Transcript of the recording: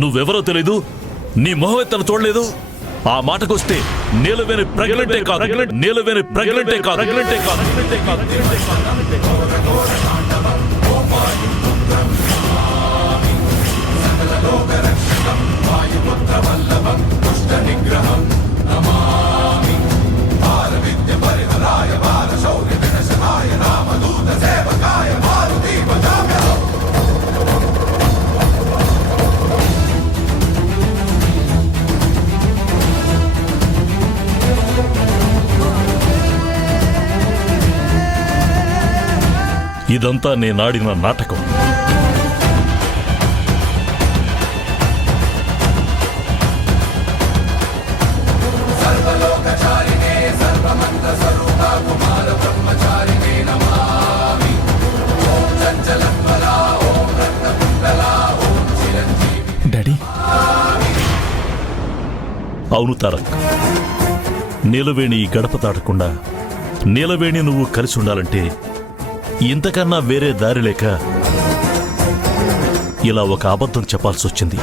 నువ్వెవరో తెలీదు, నీ మొహం ఎత్తను చూడలేదు. ఆ మాటకొస్తే నీలవేణి ప్రెగ్నెంటే కాదు, నీలవేణి ప్రెగ్నెంటే కాదు. ఇదంతా నేనాడిన నాటకం. డాడీ, అవును తారక్, నీలవేణి ఈ గడప దాటకుండా నీలవేణి నువ్వు కలిసి ఉండాలంటే ఇంతకన్నా వేరే దారి లేక ఇలా ఒక అబద్ధం చెప్పాల్సి వచ్చింది.